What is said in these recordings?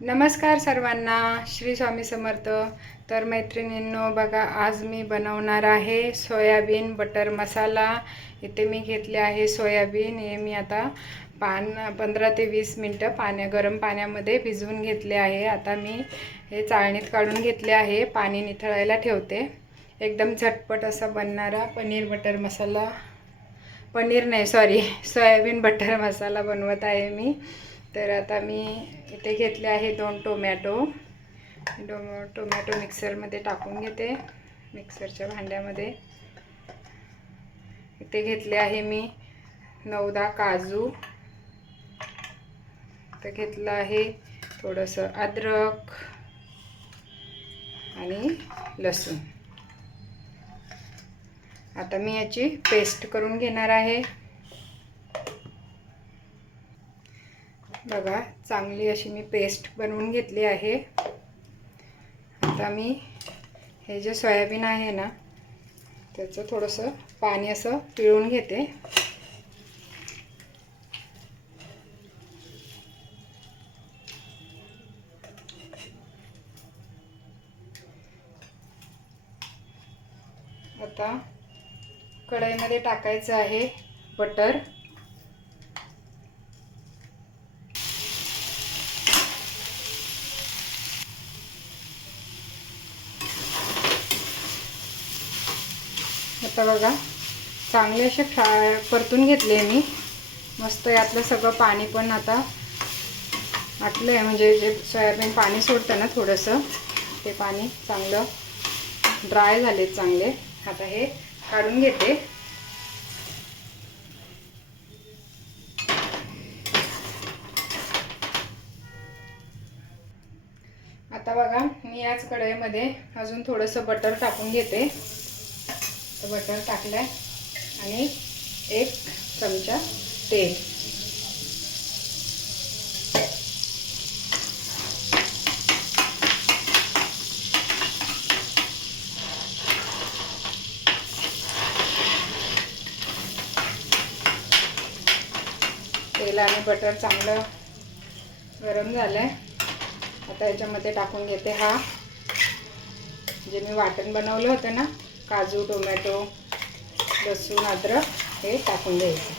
नमस्कार सर्वांना, श्री स्वामी समर्थ। तर मैत्रिणींनो बघा, आज मी बनवणार आहे सोयाबीन बटर मसाला। इथे मी घेतले आहे सोयाबीन। हे मी आता 15 ते 20 मिनटं गरम पाण्यामध्ये भिजवून घेतले आहे। आता मी हे चाळणीत काढून घेतले आहे, पाणी निथळायला ठेवते। एकदम झटपट असा बनणारा सोयाबीन बटर मसाला बनवत आहे मी। तर आता मी इथे घेतले आहे 2 टोमॅटो मिक्सरमध्ये टाकून घेते, मिक्सरच्या भांड्यामध्ये। इथे घेतले आहे मी 9-10 काजू। इथे घेतलं आहे थोडंसं अद्रक आणि लसूण। आता मी याची पेस्ट करून घेणार आहे। बघा, चांगली अशी मी पेस्ट बनवून घेतली आहे। आता मी हे जे सोयाबीन आहे ना, त्याचं थोडंसं पाणी असं पिळून घेते। आता कढईमध्ये टाकायचं आहे बटर। आता बघा, चांगले असे परतून घेतले मी मस्त। यातलं सगळं पाणी पण आता आटलं आहे, म्हणजे जे सोयाबीन पाणी सोडतं ना थोडंसं, ते पाणी चांगलं ड्राय झाले चांगले। आता हे काढून घेते। आता बघा, मी याच कढईमध्ये अजून थोडंसं बटर टाकून घेते। तर बटर टाकलंय आणि 1 चमचा तेल। तेल आणि बटर चांगलं गरम झालंय। आता याच्यामध्ये टाकून घेते हा जे मी वाटण बनवलं होतं ना, काजू, टोमॅटो, लसूण, अद्रक, हे टाकून द्यायचं।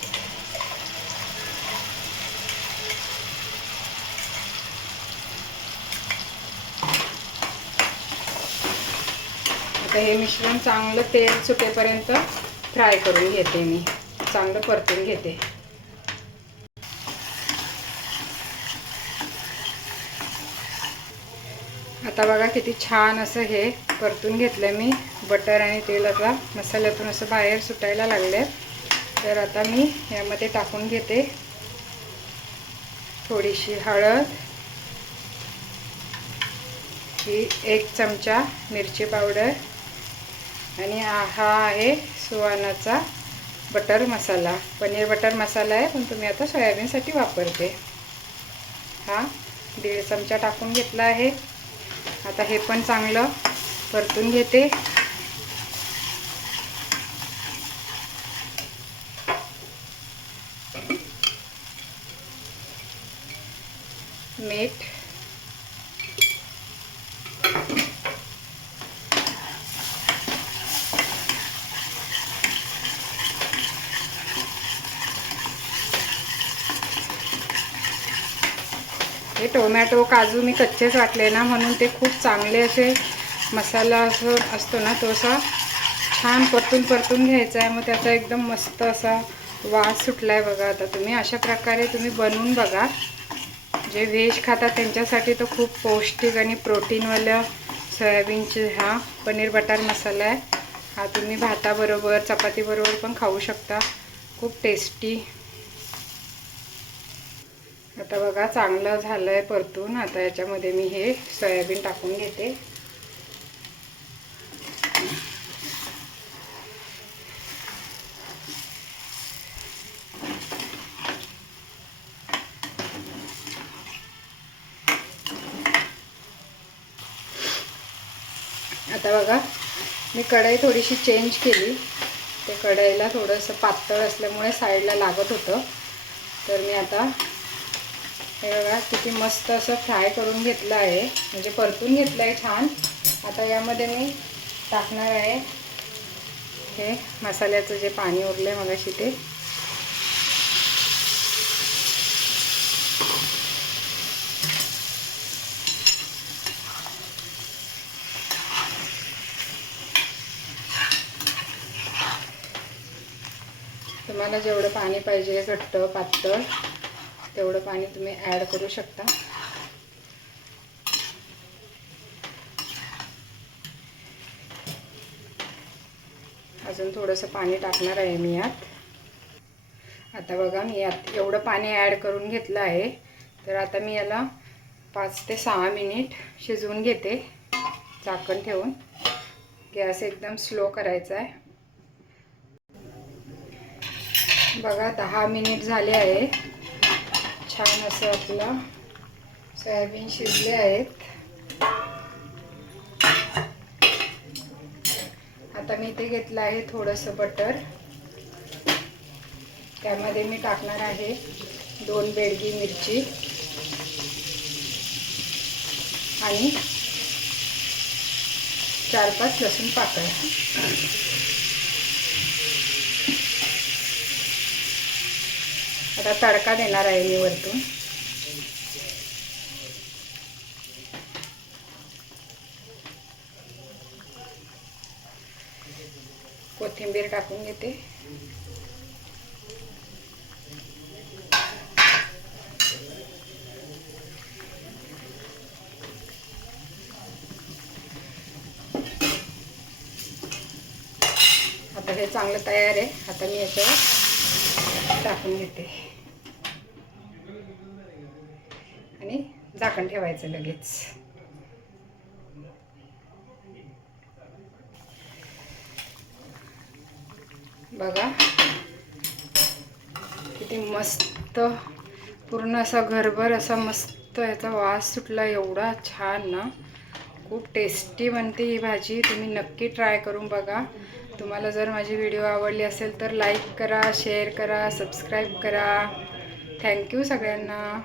आता हे मिश्रण चांगलं तेल सुटेपर्यंत फ्राय करून घेते मी, चांगलं परतून घेते। आता बघा, किती छान असं हे परतून घेतलं मी। बटर आणि तेल आता मसाल्यातून असं बाहेर सुटायला लागले। तर आता मी यामध्ये टाकून घेते थोडीशी हळद, ही 1 चमचा मिरची पावडर, आणि हा आहे सुहानाचा बटर मसाला। पनीर बटर मसाला आहे, पण तुम्ही आता सोयाबीनसाठी वापरते। हा 1.5 चमचा टाकून घेतला आहे। आता हे पण चांगलं परतून घेते। मीठ, हे टोमॅटो काजू मी कच्चेच वाटले ना, म्हणून ते खूप चांगले असे मसाला असतो ना, तो असा छान परतून घ्यायचा आहे। मग त्याचा एकदम मस्त असा वास सुटलाय बघा। आता तुम्ही अशा प्रकारे तुम्ही बनवून बघा। जे व्हेज खातात त्यांच्यासाठी तो खूप पौष्टिक आणि प्रोटीनवाला सोयाबीनचे हा पनीर बटर मसाला आहे। हा तुम्ही भाताबरोबर, चपातीबरोबर पण खाऊ शकता, खूप टेस्टी। आता बघा, चांगलं झालंय परतून। आता याच्यामध्ये मी हे सोयाबीन टाकून घेते। आता बघा, मी कढई थोडीशी चेंज केली। ते कढईला थोडंसं पातळ असल्यामुळे साईडला लागत होतं। तर मी आता हे बघा किती मस्त असं फ्राय करून घेतलं आहे, म्हणजे परतून घेतलं आहे छान. आता यामध्ये मी टाकणार आहे हे मसाल्याचं जे पाणी उरले मगाशी ते. तुम्हाला जेवढं पाणी पाहिजे घट्ट पातळ तेवढं पाणी तुम्ही ॲड करू शकता. अजून थोडंसं पाणी टाकणार आहे मी यात. आता बघा मी यात एवढं पाणी ॲड करून घेतलं आहे. तर आता मी याला 5 ते 6 मिनिट शिजवून घेते झाकण ठेवून. गॅस एकदम स्लो करायचा आहे. बघा 10 मिनिट झाले आहे. छान असं आपलं सोयाबीन शिजले आहेत. आता मी इथे घेतलं आहे थोडंसं बटर. त्यामध्ये मी टाकणार आहे 2 बेडगी मिरची आणि 4-5 लसूण पाकळ्या. आता तडका देणार आहे मी वरतून. कोथिंबीर टाकून घेते. आता हे चांगलं तयार आहे. आता मी याच्यावर टाकून घेते आणि झाकण ठेवायचं लगेच. बघा किती मस्त पूर्ण असा घरभर असा मस्त याचा वास सुटला. एवढा छान ना, खूप टेस्टी बनते ही भाजी. तुम्ही नक्की ट्राय करून बघा. तुम्हाला जर माझी व्हिडिओ आवडली असेल तर लाईक करा, शेअर करा, सबस्क्राईब करा. थँक्यू सगळ्यांना.